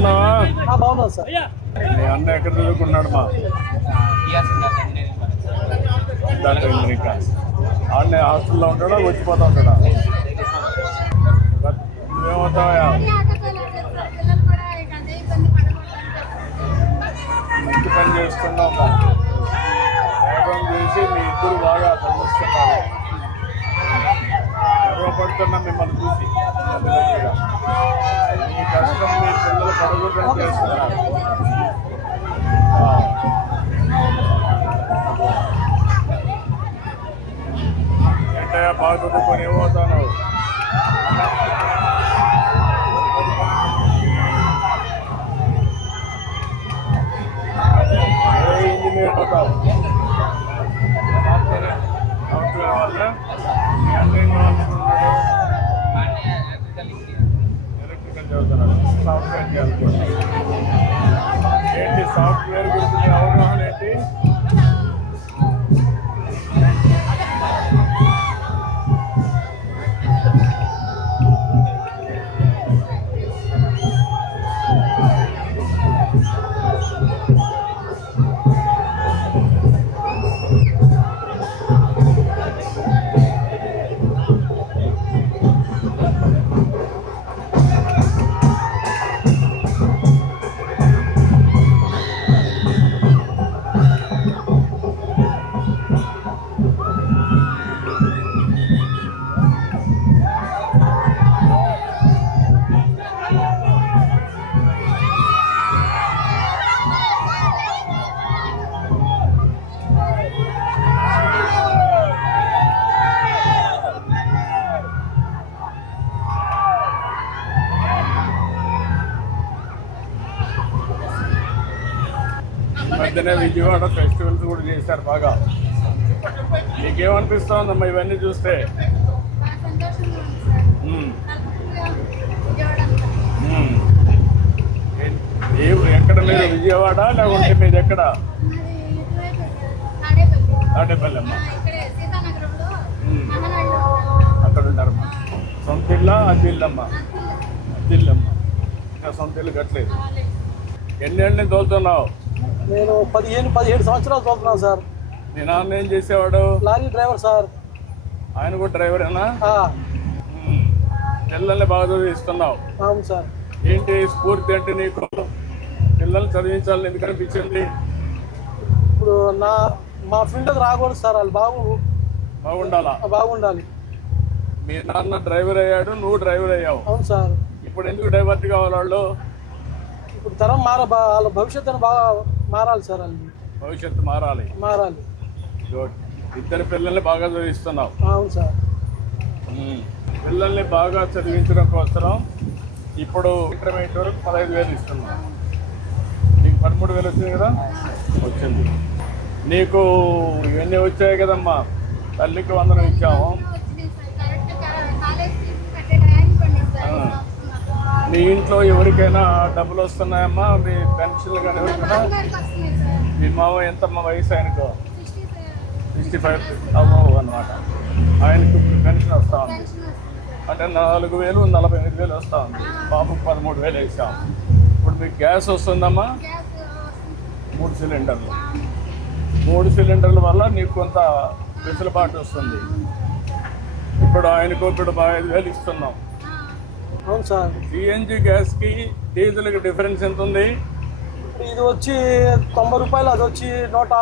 బాగున్నావా? సార్. మీ అన్న ఎక్కడ చదువుకున్నాడు మా? క్లాస్ ఆడనే హాస్టల్లో ఉంటాడా వచ్చిపోతా ఉంటాడా? నువ్వేమవుతావా మంచి పని చేస్తున్నావు మా. త్యాగం చేసి మీ ఇద్దరు బాగా చదివిస్తున్నారు గర్వపడుతున్నా మిమ్మల్ని చూసి. తల్లిదండ్రులుగా. మీ కష్టం మీ పిల్లలు పరుగులు చేస్తున్నారు ఆ. ఏంటయ్యా బాగా చదువుకొని ఏమవుతాను మధ్యనే విజయవాడ ఫెస్టివల్స్ కూడా చేశారు బాగా. నీకేమనిపిస్తోందమ్మా ఇవన్నీ చూస్తే? ఎక్కడ మీరు? విజయవాడ లేకుంటే మీది ఎక్కడ తాడేపల్లి అమ్మ. అక్కడ ఉంటారమ్మా సొంత ఇల్లా? అది ఇల్లమ్మా? అది ఇల్లమ్మ. ఇంకా సొంత ఇల్లు కట్టలేదు. ఎన్ని తోలుతున్నావు? నేను పదిహేను పదిహేడు సంవత్సరాలు చదువుతున్నాను సార్. నీ నాన్న ఏం చేసేవాడు? Lorry driver sir. ఆయన కూడా డ్రైవరేనా ఆ. పిల్లల్ని బాగా చదివిస్తున్నావు. అవును సార్. ఏంటి స్ఫూర్తి అంటే నీకు? పిల్లల్ని చదివించాలని ఎందుకు అనిపించింది? ఇప్పుడు నా మా ఫీల్డ్కి రాకూడదు సార్ వాళ్ళు బాగు బాగుండాలా? బాగుండాలి. మీ నాన్న డ్రైవర్ అయ్యాడు నువ్వు డ్రైవర్ అయ్యావు. అవును సార్. ఇప్పుడు ఎందుకు డ్రైవర్ కావాలి వాళ్ళు? ఇప్పుడు తరం మార వాళ్ళ భవిష్యత్తును బాగా మారాలి సార్ భవిష్యత్తు మారాలి. మారాలి. ఇద్దరు పిల్లల్ని బాగా చదివిస్తున్నావు. అవును సార్. పిల్లల్ని బాగా చదివించడం కోసం ఇప్పుడు ఇంటర్మీడియట్ వరకు పదహైదు వేలు ఇస్తున్నాం నీకు పదమూడు వేలు వచ్చింది కదా? వచ్చింది. నీకు ఇవన్నీ వచ్చాయి కదమ్మా. తల్లికి వందనం ఇచ్చాము. మీ ఇంట్లో ఎవరికైనా డబ్బులు వస్తున్నాయమ్మా? మీ పెన్షన్లు కానీ ఎవరికైనా? మీ మామ ఎంతమ్మా వయసు ఆయనకు? Sixty five. అమ్మావు అనమాట ఆయనకు పెన్షన్ వస్తూ ఉంది. అంటే నాలుగు వేలు నలభై ఐదు వేలు వస్తూ ఉంది. బాబుకు పదమూడు వేలు వేసాం. ఇప్పుడు మీకు గ్యాస్ వస్తుందమ్మా? మూడు సిలిండర్లు. మూడు సిలిండర్ల వల్ల నీకు కొంత వెసులుబాటు వస్తుంది. ఇప్పుడు ఆయనకు ఇప్పుడు ఐదు వేలు ఇస్తున్నాం. అవును సార్. సిఎన్జి గ్యాస్కి డీజిల్కి డిఫరెన్స్ ఎంత ఉంది ఇది వచ్చి తొంభై రూపాయలు అది వచ్చి నూట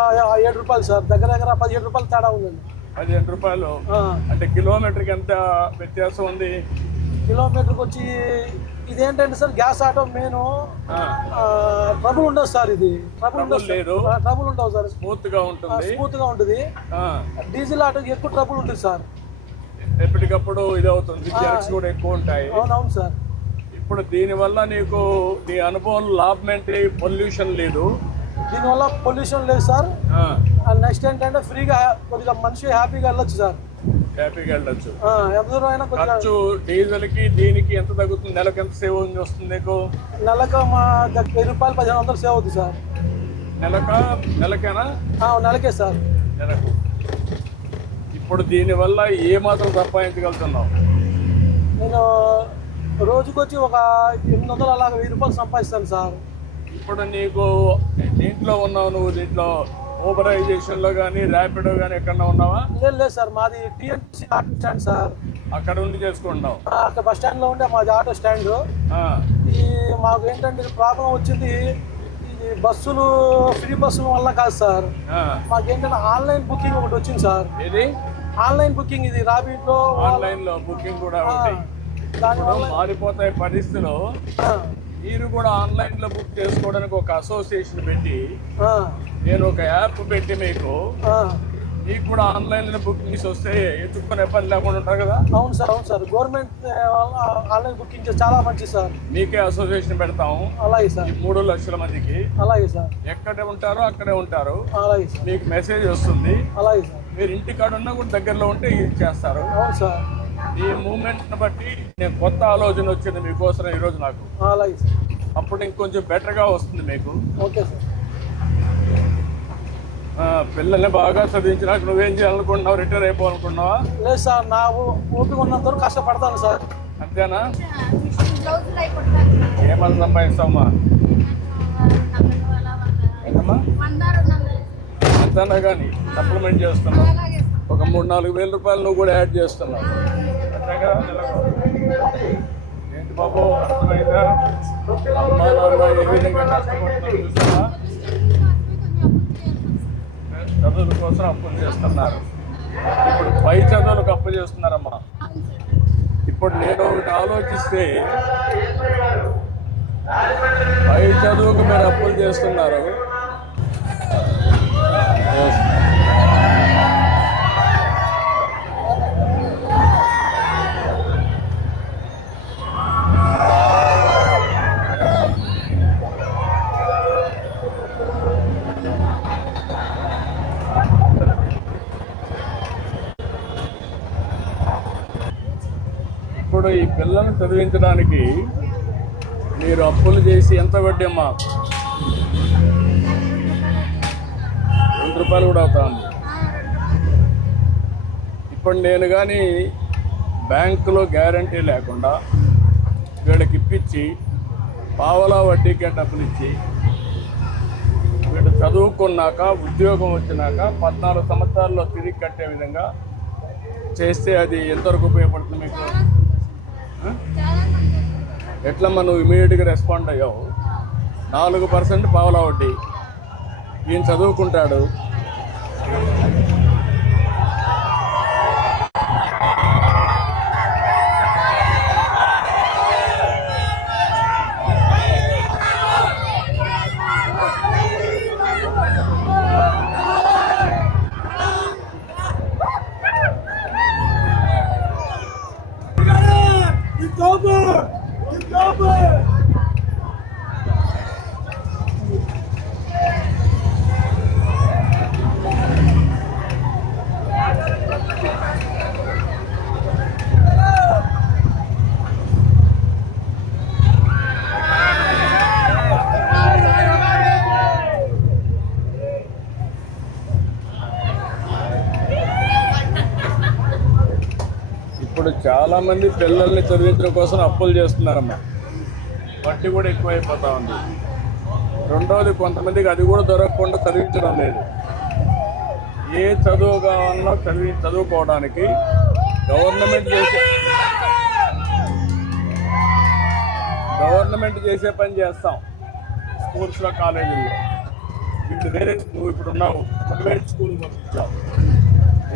ఏడు రూపాయలు సార్. దగ్గర దగ్గర పదిహేడు రూపాయలు తేడా ఉందండి. పదిహేను రూపాయలు. అంటే కిలోమీటర్కి ఎంత వ్యత్యాసం ఉంది? కిలోమీటర్కి వచ్చి ఇదేంటంటే sir gas auto main trouble ఉండదు సార్ ఇది. ట్రబుల్ ఉండదు లేదు. ట్రబుల్ ఉండవు సార్. స్మూత్గా ఉంటుంది. స్మూత్గా ఉంటుంది. డీజిల్ ఆటోకి ఎక్కువ ట్రబుల్ ఉంటుంది సార్. ఎప్పటికప్పుడు ఇది అవుతుంది జెర్క్స్ కూడా ఎక్కువ ఉంటాయి. అవునవును సార్. ఇప్పుడు దీనివల్ల నీకు నీ అనుభవం లాభం ఏంటి పొల్యూషన్ లేదు. దీనివల్ల పొల్యూషన్ లేదు సార్. నెక్స్ట్ ఏంటంటే ఫ్రీగా కొద్దిగా మనిషి హ్యాపీగా వెళ్ళొచ్చు సార్. హ్యాపీగా వెళ్ళొచ్చు. ఎంత దూరం అయినా ఖర్చు డీజిల్కి దీనికి ఎంత తగ్గుతుంది? నెలకు ఎంత సేవ్ వస్తుంది నీకు? నెలకు మా దగ్గర వెయ్యి రూపాయలు పదిహేను వందలు సేవ్ అవుతుంది సార్. నెలక? నెలకేనా? నెలకే సార్. నెలకు. ఇప్పుడు దీనివల్ల ఏ మాత్రం సంపాదించగలుగుతున్నావు? నేను రోజుకొచ్చి ఒక ఎనిమిది వందలు అలాగ వెయ్యి రూపాయలు సంపాదిస్తాను సార్. ఇప్పుడు నీకు దీంట్లో ఉన్నావు నువ్వు దీంట్లో ఊబరైజేషన్లో కానీ ర్యాపిడో కానీ ఎక్కడన్నా ఉన్నావా? లేదు లేదు సార్ మాది టీఎన్సీ ఆటో స్టాండ్ సార్. అక్కడ ఉండి చేసుకుంటున్నావు. ఆ, అక్కడ బస్ స్టాండ్లో ఉండే మాది ఆటో స్టాండ్. ఈ మాకు ఏంటంటే ప్రాబ్లం వచ్చింది ఈ బస్సులు ఫ్రీ బస్సుల వల్ల కాదు సార్. ఆ. మాకేంటంటే ఆన్లైన్ బుకింగ్ ఒకటి వచ్చింది సార్. ఇది ఆన్లైన్ బుకింగ్ ఇది రాబిట్లో ఆన్లైన్లో బుకింగ్ కూడా ఉంటాయి. మారిపోతాయి పరిస్థితులు మీరు కూడా ఆన్లైన్లో బుక్ చేసుకోవడానికి ఒక అసోసియేషన్ పెట్టి నేను ఒక యాప్ పెట్టి మీకు. మీకు కూడా ఆన్లైన్లో బుకింగ్స్ వస్తే ఎత్తుక్కునే పని లేకుండా ఉంటారు కదా? అవును సార్ అవును సార్. గవర్నమెంట్ ఆన్లైన్ బుకింగ్ చాలా మంచిది సార్. మీకే అసోసియేషన్ పెడతాము. అలాగే సార్. మూడు లక్షల మందికి. అలాగే సార్. ఎక్కడే ఉంటారో అక్కడే ఉంటారు. అలాగే సార్. మీకు మెసేజ్ వస్తుంది. అలాగే సార్. మీరు ఇంటికాడ ఉన్నా కూడా దగ్గరలో ఉంటే ఇది చేస్తారు. సార్. ఈ మూమెంట్ని బట్టి నేను కొత్త ఆలోచన వచ్చింది మీకోసం ఈరోజు నాకు. అలాగే సార్. అప్పుడు ఇంకొంచెం బెటర్గా వస్తుంది మీకు. Okay sir. పిల్లల్ని బాగా చదివించినాక నువ్వేం చేయాలనుకుంటున్నావు? రిటైర్ అయిపోవాలనుకుంటున్నావా? లేదు సార్ నా ఓపిక ఉన్నంత వరకు కష్టపడతాను సార్. అంతేనా? ఏమని సంపాదిస్తావమ్మా? ఏంటమ్మా? మందారు కానీ సప్లిమెంట్ చేస్తున్నావు. ఒక మూడు నాలుగు వేల రూపాయలు నువ్వు కూడా యాడ్ చేస్తున్నావు. ఏంటి బాబు? అర్థమైందా? అమ్మా నాన్న ఏ విధంగా కష్టపడుతున్నారు చూస్తున్నా చదువుల కోసం అప్పులు చేస్తున్నారు. ఇప్పుడు పై చదువులకు అప్పు చేస్తున్నారమ్మా. ఇప్పుడు నేను ఒకటి ఆలోచిస్తే పై చదువుకు మీరు అప్పులు చేస్తున్నారు. ఇప్పుడు ఈ పిల్లల్ని చదివించడానికి మీరు అప్పులు చేసి ఎంత వడ్డీ అమ్మా? రూపాయలు కూడా అవుతా ఉంది ఇప్పుడు నేను కానీ బ్యాంకులో గ్యారంటీ లేకుండా వీళ్ళకి ఇప్పించి పావలా వడ్డీకే డబ్బులు ఇచ్చి వీడు చదువుకున్నాక ఉద్యోగం వచ్చినాక పద్నాలుగు సంవత్సరాల్లో తిరిగి కట్టే విధంగా చేస్తే అది ఎంతవరకు ఉపయోగపడుతుంది మీకు? ఎట్లమ్మా నువ్వు ఇమీడియట్గా రెస్పాండ్ అయ్యావు? నాలుగు పర్సెంట్ పావలా వడ్డీ. ఈయన చదువుకుంటాడు. Thank you. ఇప్పుడు చాలా మంది పిల్లల్ని చదివించడం కోసం అప్పులు చేస్తున్నారమ్మా. వడ్డీ కూడా ఎక్కువైపోతా ఉంది. రెండవది కొంతమందికి అది కూడా దొరకకుండా చదివించడం లేదు. ఏ చదువు కావాలన్నా చదివి చదువుకోవడానికి గవర్నమెంట్ చేసే గవర్నమెంట్ చేసే పని చేస్తాం. స్కూల్స్లో కాలేజీల్లో. ఇప్పుడు వేరే నువ్వు ఇప్పుడు ఉన్నావు ప్రైవేట్ స్కూల్ పంపించావు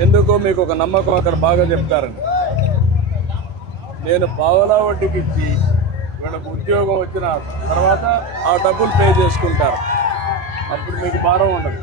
ఎందుకో మీకు ఒక నమ్మకం అక్కడ బాగా చెప్తారండి. నేను పావలా వడ్డీకి ఇచ్చి వీళ్ళకు ఉద్యోగం వచ్చిన తర్వాత ఆ డబ్బులు పే చేసుకుంటారు. అప్పుడు మీకు భారం ఉండదు.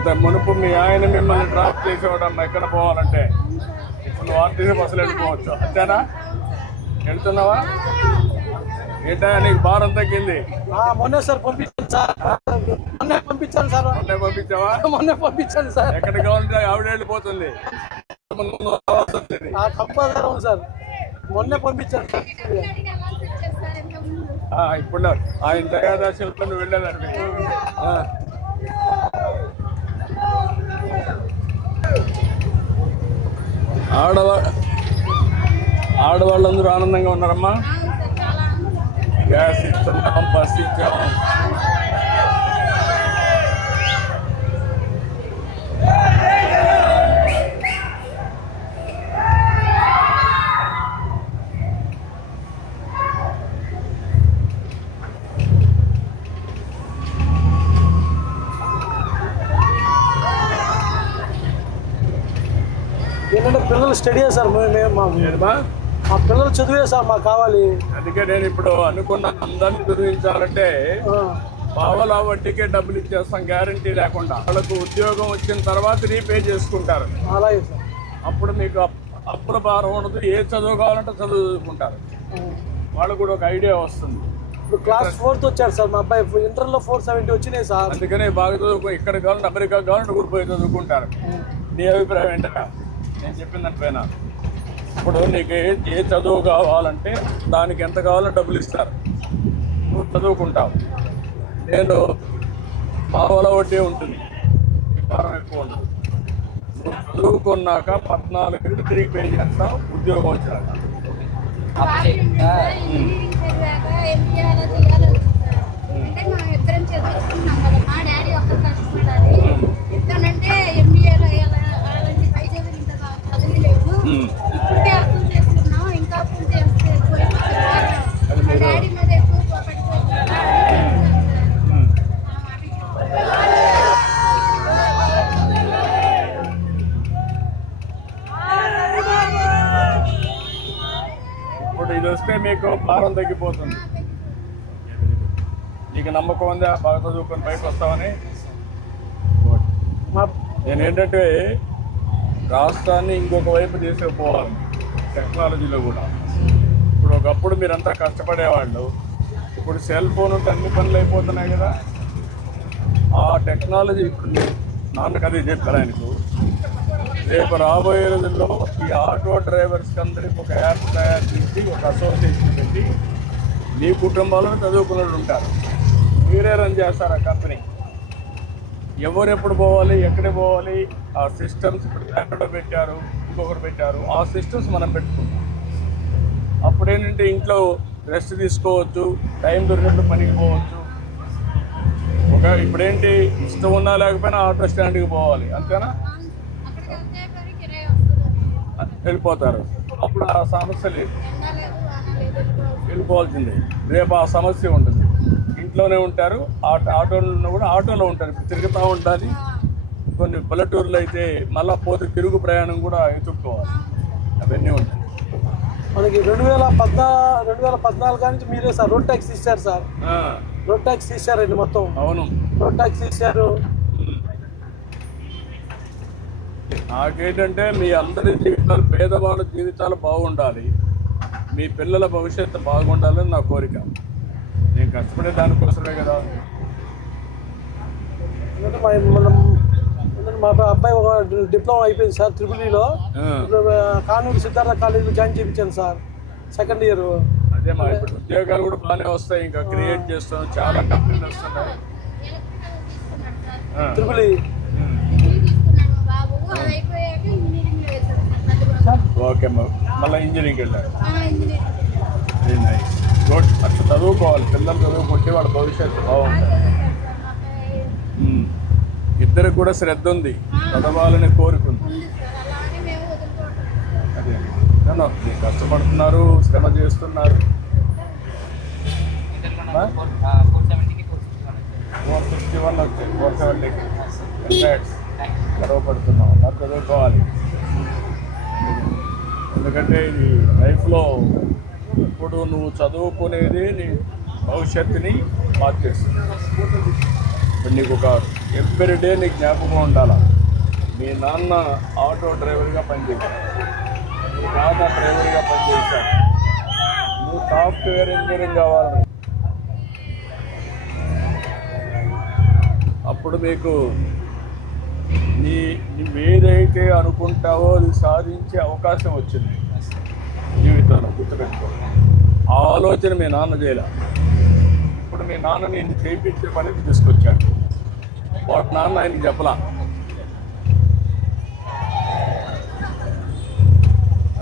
ఇంత మునుపు మీ ఆయన మిమ్మల్ని డ్రాప్ చేసేవాడమ్మా ఎక్కడ పోవాలంటే? ఇప్పుడు ఆర్టీసీ బస్సులు వెళ్ళిపోవచ్చు. అంతేనా? వెళ్తున్నావా? ఏంటా నీకు భారం తగ్గింది? మొన్నే సార్ పంపించాను సార్. మొన్నే పంపించాను సార్. మొన్నే పంపించావా? మొన్నే పంపించాను సార్. ఎక్కడ కావాలంటే ఆవిడ వెళ్ళిపోతుంది. అవును సార్. మొన్నే పంపించాను సార్. ఇప్పుడు ఆయన దయాదాశలతో నువ్వు ఆడవా ఆడవాళ్ళందరూ ఆనందంగా ఉన్నారమ్మా. గ్యాస్ ఇస్తున్నాం బస్ ఇచ్చాం. ఏంటంటే పిల్లలు స్టడీ సార్ మేము మా? మా పిల్లలు చదివే సార్ మాకు కావాలి. అందుకే నేను ఇప్పుడు అనుకున్న అందరిని చదివించాలంటే ఆ, పావలా వడ్డీకే డబ్బులు ఇచ్చేస్తాం గ్యారంటీ లేకుండా. వాళ్ళకు ఉద్యోగం వచ్చిన తర్వాత రీపే చేసుకుంటారు. అలాగే సార్. అప్పుడు మీకు అప్- అప్పుల భారం ఉండదు ఏ చదువు కావాలంటే చదువుకుంటారు. వాళ్ళకు కూడా ఒక ఐడియా వస్తుంది. ఇప్పుడు క్లాస్ ఫోర్త్ వచ్చాడు సార్ మా అబ్బాయి ఇంటర్లో ఫోర్ సెవెంటీ వచ్చినాయి సార్. అందుకనే బాగా చదువుకో ఇక్కడ కావాలంటే అమెరికా కావాలంటే కూడా పోయి చదువుకుంటారు. నీ అభిప్రాయం ఏంటరా నేను చెప్పిన దానిపైన. ఇప్పుడు నీకు ఏ ఏ చదువు కావాలంటే దానికి ఎంత కావాలో డబ్బులు ఇస్తారు. నువ్వు చదువుకుంటావు. నేను పావల వడ్డీ ఉంటుంది. భారం ఎక్కువ ఉంటుంది నువ్వు చదువుకున్నాక పద్నాలుగు ఏళ్ళు తిరిగి పే చేస్తావు ఉద్యోగం సార్ అంటే మనం ఇద్దరం కదా మా డాడీ ఒక్క కష్టపడాలి వస్తే మీకు భారం తగ్గిపోతుంది. నీకు నమ్మకం ఉందా? బాగా చదువుకొని పైకి వస్తామని నేను ఏంటంటే రాష్ట్రాన్ని ఇంకొక వైపు తీసుకుపోవాలి టెక్నాలజీలో కూడా. ఇప్పుడు ఒకప్పుడు మీరంతా కష్టపడేవాళ్ళు. ఇప్పుడు సెల్ ఫోన్ ఉంటే అన్ని పనులు అయిపోతున్నాయి కదా. ఆ టెక్నాలజీ ఇప్పుడు నాన్నకు అదే చెప్పారు ఆయనకు. రేపు రాబోయే రోజుల్లో ఈ ఆటో డ్రైవర్స్కి అందరికి ఒక యాప్ తయారు చేసి ఒక అసోసియేషన్ పెట్టి మీ కుటుంబాలను చదువుకున్న వాళ్ళు ఉంటారు. మీరే రన్ చేస్తారు ఆ కంపెనీ ఎవరు ఎప్పుడు పోవాలి ఎక్కడ పోవాలి ఆ సిస్టమ్స్ ఇప్పుడు ఎక్కడ పెట్టారు ఇంకొకరు పెట్టారు ఆ సిస్టమ్స్ మనం పెట్టుకుంటాం. అప్పుడేంటంటే ఇంట్లో రెస్ట్ తీసుకోవచ్చు టైం దొరికినప్పుడు పనికి పోవచ్చు. ఒక ఇప్పుడేంటి ఇష్టం ఉన్నా లేకపోయినా ఆటో స్టాండ్కి పోవాలి అంతేనా అక్కడికి వెళ్తే కానీ కిరాయి వస్తుంది వెళ్ళిపోతారు. అప్పుడు ఆ సమస్య లేదు. వెళ్ళిపోవాల్సిందే. రేపు ఆ సమస్య ఉంటుంది. ఇంట్లోనే ఉంటారు. ఆటో ఆటోలో కూడా ఆటోలో ఉంటారు. తిరుగుతూ ఉండాలి. కొన్ని పల్లెటూర్లు అయితే మళ్ళా పోతే తిరుగు ప్రయాణం కూడా ఎత్తుక్కోవాలి. అవన్నీ ఉంటాయి. మనకి రెండు వేల పద్నా రెండు వేల పద్నాలుగు నుంచి మీరే సార్ రోడ్ ట్యాక్స్ ఇచ్చారు సార్. రోడ్ ట్యాక్స్ ఇచ్చారండి మొత్తం. అవును. రోడ్ ట్యాక్స్ ఇచ్చారు నాకేంటంటే మీ అందరి జీవితాలు పేదవాళ్ళ జీవితాలు బాగుండాలి. మీ పిల్లల భవిష్యత్తు బాగుండాలని నా కోరిక. నేను కష్టపడే దానికోసమే కదా. మనం మా అబ్బాయి ఒక డిప్లొమా అయిపోయింది సార్ త్రిపులిలో కానూరు సిద్ధార్థ కాలేజీలో జాయిన్ చేయించాను సార్ సెకండ్ ఇయర్. అదే మా ఇప్పుడు ఉద్యోగాలు కూడా బాగానే వస్తాయి ఇంకా క్రియేట్ చేస్తాం చాలా కంపెనీలు వస్తున్నాయి. త్రిపులి ఉమ్. డిగ్రీ తీసుకున్నాడు మా బాబు అది అయిపోయాక ఇంజనీరింగ్లో వేశాడు సార్ నలుగురు ఓకే అమ్మా. మళ్ళీ ఇంజనీరింగ్ వెళ్ళారు. ఇంజనీరింగ్. వెరీ నైస్ గుడ్ అట్లా చదువుకోవాలి. పిల్లలు చదువుకుంటే వాళ్ళ భవిష్యత్తు బాగుంటుంది. ఉమ్. ఇద్దరికి కూడా శ్రద్ధ ఉంది. చదవాలని కోరుకుంది అదే మీరు కష్టపడుతున్నారు శ్రమ చేస్తున్నారు. ఫోర్ సిక్స్టీ వన్ వచ్చాయి. ఫోర్ సెవెంటీకి కంగ్రాట్స్ గర్వపడుతున్నాం. అలా చదువుకోవాలి. ఎందుకంటే ఇది లైఫ్లో ఇప్పుడు నువ్వు చదువుకునేది నీ భవిష్యత్తుని మార్చేస్తుంది. ఇప్పుడు నీకు ఒక ఎవ్రీ డే నీకు జ్ఞాపకం ఉండాలి? మీ నాన్న ఆటో డ్రైవర్గా పనిచేశాడు. మీ నాన్న డ్రైవర్గా పనిచేశాడు. నువ్వు సాఫ్ట్వేర్ ఇంజనీరింగ్ కావాలని. అప్పుడు మీకు నీ నువ్వేదైతే అనుకుంటావో అది సాధించే అవకాశం వచ్చింది. జీవితంలో గుర్తుపెట్టుకో ఆ ఆలోచన మీ నాన్న చేయలే. ఇప్పుడు మీ నాన్న నేను చేయించే పనికి తీసుకొచ్చాడు. వాటి నాన్న ఆయనకి చెప్పలా.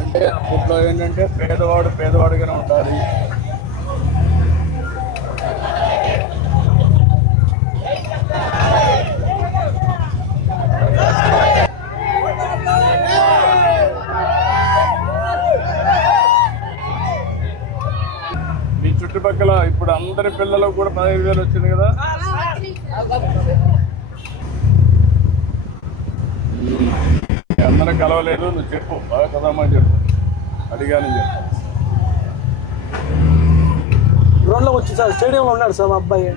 అంటే అప్పట్లో ఏంటంటే పేదవాడు పేదవాడిగానే ఉండాలి. పిల్లలకు కూడా పదహైదు వేలు వచ్చింది కదా? అందరం కలవలేదు నువ్వు చెప్పు. బాగా చదవమని చెప్పు. అడిగానని చెప్పు. గ్రౌండ్లో వచ్చి సార్ స్టేడియంలో ఉన్నాడు సార్ మా అబ్బాయి.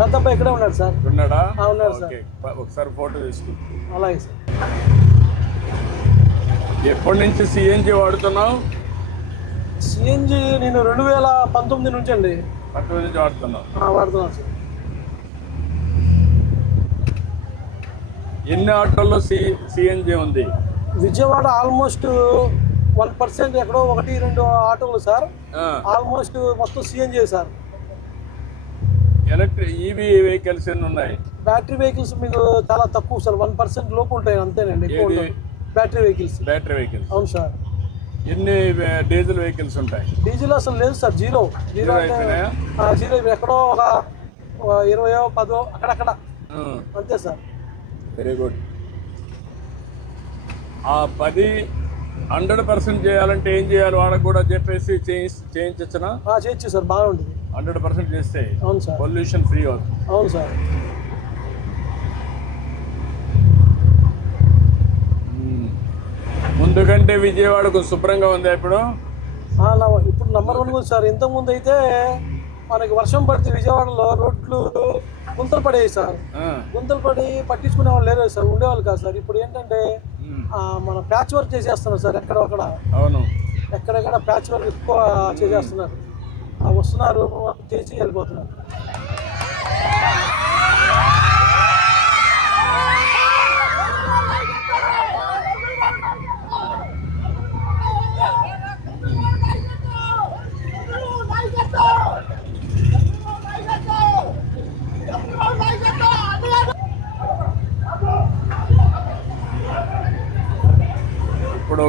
పెద్ద ఇక్కడే ఉన్నాడు సార్. ఉన్నాడా? ఉన్నాడు సార్. ఒకసారి ఫోటో తీసుకు. అలాగే సార్. ఎప్పటి నుంచి సిఎన్జి వాడుతున్నావు? సిఎన్జి నేను రెండు వేల పంతొమ్మిది నుంచి అండి. సార్. ఎన్ని ఆటోల్లో సి సిఎన్జి ఉంది? విజయవాడ ఆల్మోస్ట్ వన్ పర్సెంట్ ఎక్కడో ఒకటి రెండు ఆటోలు సార్. ఆల్మోస్ట్ మొత్తం CNG sir. Electric EV vehicles ఎన్ని ఉన్నాయి? బ్యాటరీ వెహికల్స్ మీకు చాలా తక్కువ సార్. వన్ పర్సెంట్ లోపు ఉంటాయి అంతేనండి. Battery vehicles. Battery vehicles. అవును సార్. ఎన్ని డీజిల్ వెహికల్స్ ఉంటాయి? డీజిల్ అసలు లేదు సార్ జీరో. జీరో జీరో ఎక్కడో ఒక ఇరవయో పదో అక్కడక్కడ. అంతే సార్. వెరీ గుడ్ ఆ పది హండ్రెడ్ పర్సెంట్ చేయాలంటే ఏం చేయాలి? వాళ్ళకి కూడా చెప్పేసి చేయించ చేయించచ్చునా? ఆ, చేయొచ్చు సార్ బాగా ఉంటుంది హండ్రెడ్ పర్సెంట్ చేస్తే అవును సార్. పొల్యూషన్ ఫ్రీ అవుతుంది. అవును సార్. ముందు కంటే విజయవాడకు శుభ్రంగా ఉంది ఇప్పుడు. ఇప్పుడు నంబర్ వన్ ఉంది సార్. ఇంతకుముందు అయితే మనకి వర్షం పడితే విజయవాడలో రోడ్లు గుంతలు పడేవి సార్. గుంతలు పడి పట్టించుకునే వాళ్ళు లేరు సార్. ఉండేవాళ్ళు కాదు సార్. ఇప్పుడు ఏంటంటే మన ప్యాచ్ వర్క్ చేసేస్తున్నారు సార్ ఎక్కడ అక్కడ అవును. ఎక్కడెక్కడ ప్యాచ్ వర్క్ ఎక్కువ చేసేస్తున్నారు. వస్తున్నారు చేసి వెళ్ళిపోతున్నారు.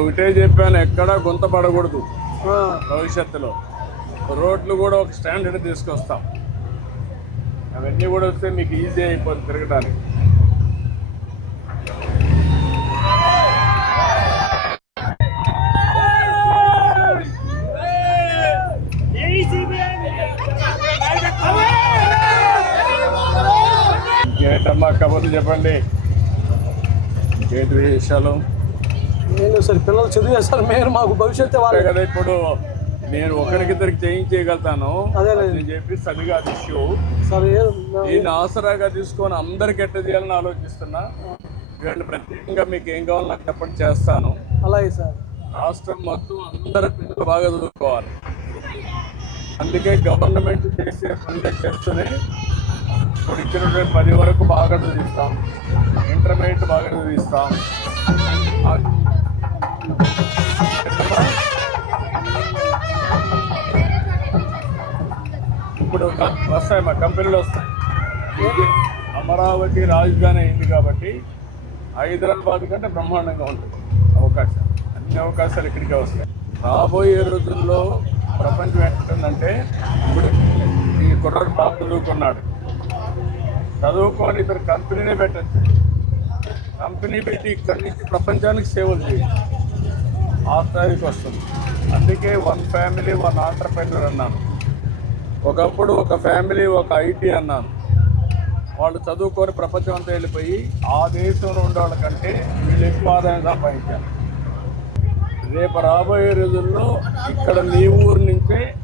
ఒకటే చెప్పాను ఎక్కడా గుంత పడకూడదు. భవిష్యత్తులో. రోడ్లు కూడా ఒక స్టాండర్డ్ తీసుకొస్తాం. అవన్నీ కూడా వస్తే మీకు ఈజీ అయిపోతుంది తిరగడానికి ఇంకేంటమ్మా కబుర్లు చెప్పండి. ఇంకేంటి విషయాలు నేను సార్ పిల్లలు చదివే సార్ మీరు మాకు భవిష్యత్తు వాళ్ళు. కదా ఇప్పుడు నేను ఒకరికిద్దరికి చేయించేయగలుగుతాను అదేలే. నేను చెప్పి సరిగా ఇష్యూ. సార్ నేను ఆసరాగా తీసుకొని అందరికి ఎట్ట చేయాలని ఆలోచిస్తున్నా. వీళ్ళు ప్రత్యేకంగా మీకు ఏం కావాలో నాకు చెప్పండి చేస్తాను. అలాగే సార్. రాష్ట్రం మొత్తం అందరి పిల్లలు బాగా చదువుకోవాలి. అందుకే గవర్నమెంట్ చేసే పనులు చేస్తూనే ఇప్పుడు ఇచ్చినటువంటి పది వరకు బాగా చదివిస్తాం. ఇంటర్మీడియట్ బాగా చదివిస్తాం. ఇప్పుడు వస్తాయి మా కంపెనీలు వస్తాయి. అమరావతి రాజధాని అయింది కాబట్టి హైదరాబాద్ కంటే బ్రహ్మాండంగా ఉంటుంది. అవకాశం అన్ని అవకాశాలు ఇక్కడికే వస్తాయి. రాబోయే రోజుల్లో ప్రపంచం ఏంటంటే ఇప్పుడు ఈ కుర్రాడు బాగా చదువుకున్నాడు. చదువుకొని ఇతను కంపెనీనే పెట్టచ్చు. కంపెనీ పెట్టి ఇక్కడి నుంచి ప్రపంచానికి సేవలు చేయాలి. ఆ స్థాయికి వస్తుంది. అందుకే వన్ ఫ్యామిలీ వన్ ఆంటర్ప్రెన్యూర్ అన్నాను. ఒకప్పుడు ఒక ఫ్యామిలీ ఒక ఐటీ అన్నాను. వాళ్ళు చదువుకొని ప్రపంచం అంతా వెళ్ళిపోయి ఆ దేశంలో ఉండేవాళ్ళకంటే వీళ్ళు ఎక్కువ ఆదాయం సంపాదించారు. రేపు రాబోయే రోజుల్లో ఇక్కడ మీ ఊరు నుంచే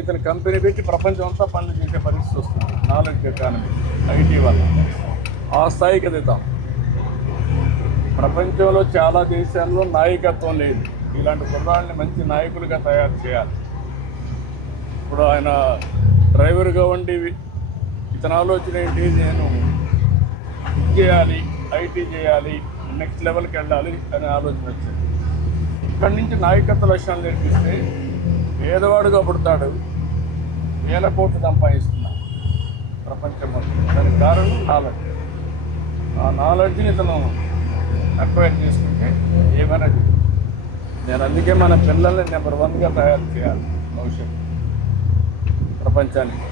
ఇతను కంపెనీ పెట్టి ప్రపంచం అంతా పనులు చేసే పరిస్థితి వస్తుంది. నాలెడ్జ్ ఎకానమీ ఐటీ వల్ల. ఆ స్థాయికి ఎదుగుతాం. ప్రపంచంలో చాలా దేశాల్లో నాయకత్వం లేదు. ఇలాంటి కుర్రాళ్ళని మంచి నాయకులుగా తయారు చేయాలి. ఇప్పుడు ఆయన డ్రైవర్గా ఉండి ఇతని ఆలోచన ఏంటి? నేను చేయాలి ఐటీ చేయాలి నెక్స్ట్ లెవెల్కి వెళ్ళాలి అనే ఆలోచన వచ్చింది. ఇక్కడి నుంచి నాయకత్వ లక్షణాలు నేర్పిస్తే పేదవాడుగా పుడతాడు వేల కోట్లు సంపాదిస్తున్నాడు ప్రపంచం దానికి కారణం నాలెడ్జ్. ఆ నాలెడ్జ్ని ఇతను అక్వైర్ చేసుకుంటే ఏమైనా నేను అందుకే మన పిల్లల్ని నెంబర్ వన్గా తయారు చేయాలి భవిష్యత్తు. ప్రపంచానికి.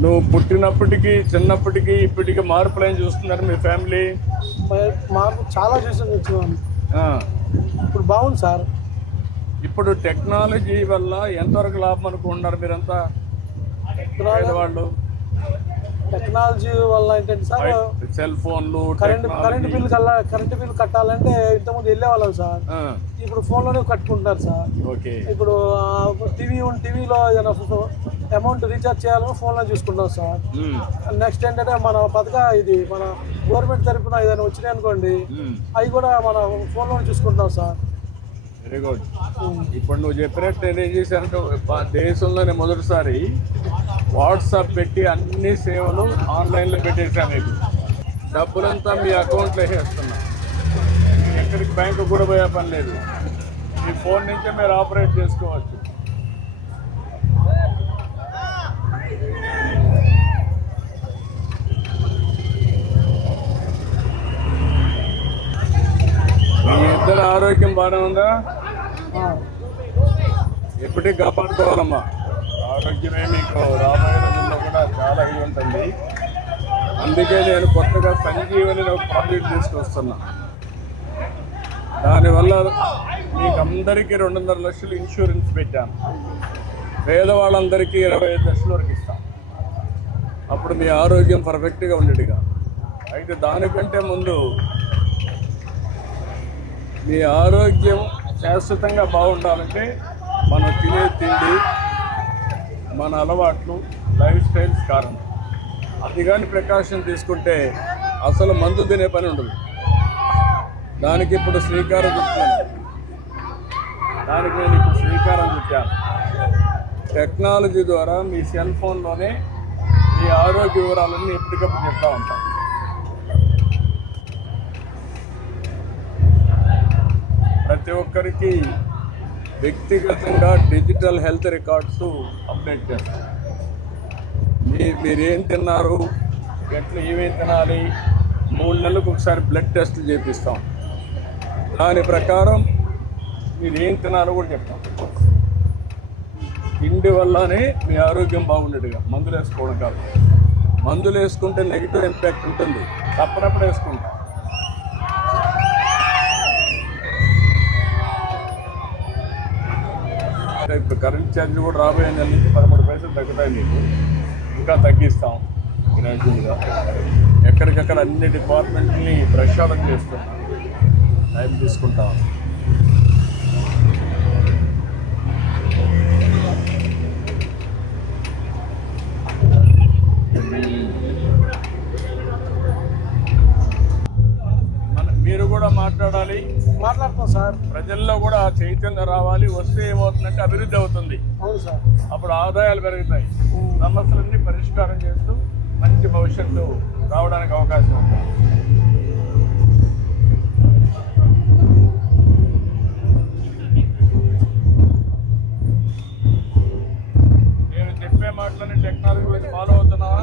నువ్వు పుట్టినప్పటికీ చిన్నప్పటికీ ఇప్పటికీ మార్పులు ఏం చూస్తున్నారు మీ ఫ్యామిలీ మ- మాకు చాలా చూసి ఇప్పుడు బాగుంది సార్. ఇప్పుడు టెక్నాలజీ వల్ల ఎంతవరకు లాభం అనుకుంటున్నారు మీరంతా? పేదవాళ్ళు? టెక్నాలజీ వల్ల ఏంటంటే సార్ సెల్ ఫోన్లు కరెంట్ కరెంట్ బిల్ కల్లా కరెంట్ బిల్ కట్టాలంటే ఇంతకుముందు వెళ్ళేవాళ్ళం సార్. ఇప్పుడు ఫోన్లోనే కట్టుకుంటారు సార్. ఓకే. ఇప్పుడు టీవీ టీవీలో ఏదైనా అమౌంట్ రీఛార్జ్ చేయాలని ఫోన్లో చూసుకుంటాం సార్. నెక్స్ట్ ఏంటంటే మన పథక ఇది మన గవర్నమెంట్ తరఫున ఏదైనా వచ్చినాయి అనుకోండి అవి కూడా మన ఫోన్లో చూసుకుంటాం సార్. వెరీ గుడ్ ఇప్పుడు నువ్వు చెప్పినట్టు నేను ఏం చేశానంటే దేశంలోనే మొదటిసారి వాట్సాప్ పెట్టి అన్ని సేవలు ఆన్లైన్లో పెట్టేశాను మీకు. డబ్బులంతా మీ అకౌంట్లో వేసేస్తున్నా. ఎక్కడికి బ్యాంకు కూడా పోయే పని లేదు. మీ ఫోన్ నుంచే మీరు ఆపరేట్ చేసుకోవచ్చు. మీ ఇద్దరు ఆరోగ్యం బాగానే ఉందా? ఎప్పటికీ కాపాడుకోవాలమ్మా. ఆరోగ్యమే మీకు రాబోయే రోజుల్లో కూడా చాలా ఇది ఉంటుంది. అందుకే నేను కొత్తగా సంజీవని ఒక ప్రాజెక్ట్ తీసుకొస్తున్నా. దానివల్ల మీకు అందరికీ రెండున్నర లక్షలు ఇన్సూరెన్స్ పెట్టాను. పేదవాళ్ళందరికీ ఇరవై ఐదు లక్షల వరకు ఇస్తాం అప్పుడు మీ ఆరోగ్యం పర్ఫెక్ట్గా ఉండేట్టుగా అయితే దానికంటే ముందు మీ ఆరోగ్యం శాశ్వతంగా బాగుండాలంటే మనం తినే తిండి మన అలవాట్లు లైఫ్ స్టైల్స్ కారణం. అది కానీ ప్రికాషన్ తీసుకుంటే అసలు మందు తినే పని ఉండదు. దానికి ఇప్పుడు శ్రీకారం చుట్టాను దానికి నేను ఇప్పుడు శ్రీకారం చుట్టాను. టెక్నాలజీ ద్వారా మీ సెల్ ఫోన్లోనే మీ ఆరోగ్య వివరాలన్నీ ఎప్పటికప్పుడు చెప్తా ఉంటాను. ప్రతి ఒక్కరికి వ్యక్తిగతంగా డిజిటల్ హెల్త్ రికార్డ్స్ అప్డేట్ చేస్తాం. మీ మీరేం తిన్నారు? ఎట్లా ఏమేమి తినాలి? మూడు నెలలకు ఒకసారి బ్లడ్ టెస్ట్లు చేపిస్తాం. దాని ప్రకారం మీరు ఏం తినాలో కూడా చెప్తాం. తిండి వల్లనే మీ ఆరోగ్యం బాగుండేట్టుగా మందులు వేసుకోవడం కాదు. మందులు వేసుకుంటే నెగిటివ్ ఇంపాక్ట్ ఉంటుంది. తప్పనప్పుడు వేసుకుంటాం. ఇప్పుడు కరెంట్ ఛార్జీలు కూడా రాబోయే నెల నుంచి పదమూడు పైసలు తగ్గుతాయి మీకు ఇంకా తగ్గిస్తాం. గ్రాడ్యువల్గా ఎక్కడికక్కడ అన్ని డిపార్ట్మెంట్ని ప్రక్షాళన చేస్తున్నాం. టైం తీసుకుంటాం మన మీరు కూడా మాట్లాడాలి. మాట్లాడుతాం సార్. ప్రజల్లో కూడా చైతన్యం రావాలి. వస్తే ఏమవుతుందంటే అభివృద్ధి అవుతుంది. అవును సార్. అప్పుడు ఆదాయాలు పెరుగుతాయి. సమస్యలన్నీ పరిష్కారం చేస్తూ మంచి భవిష్యత్తు రావడానికి అవకాశం ఉంటుంది. నేను చెప్పే మాటలని టెక్నాలజీ ఫాలో అవుతున్నావా?